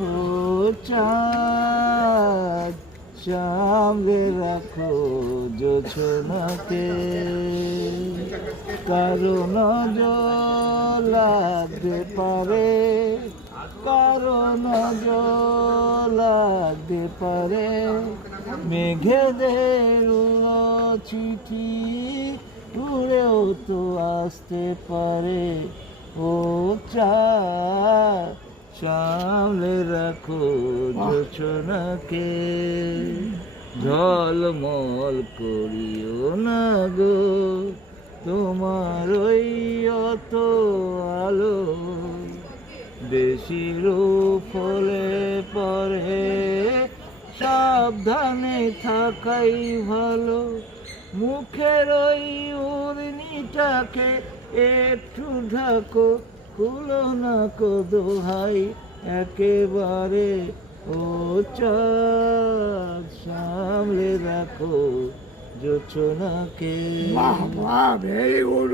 ও চাঁদ সামলে রাখো জোছনাকে, কারণ লাগতে পারে, কারণ লাগতে পারে, মেঘেদের চিঠি উড়েও তো আসতে পারে। ও চাঁদ সামলে রাখো জোছনাকে, ঝলমল করিও না গো তোমার ওই অত আলো, বেশির ফলে পরে সাবধানে থাকাই ভালো। মুখের ওই উর্নিটাকে একটু ঢাকো, খুলো না কো দোহাই একেবারে। ও চাঁদ সামলে রাখো জোছনাকে। বাহ বাহ, ভেরি গুড।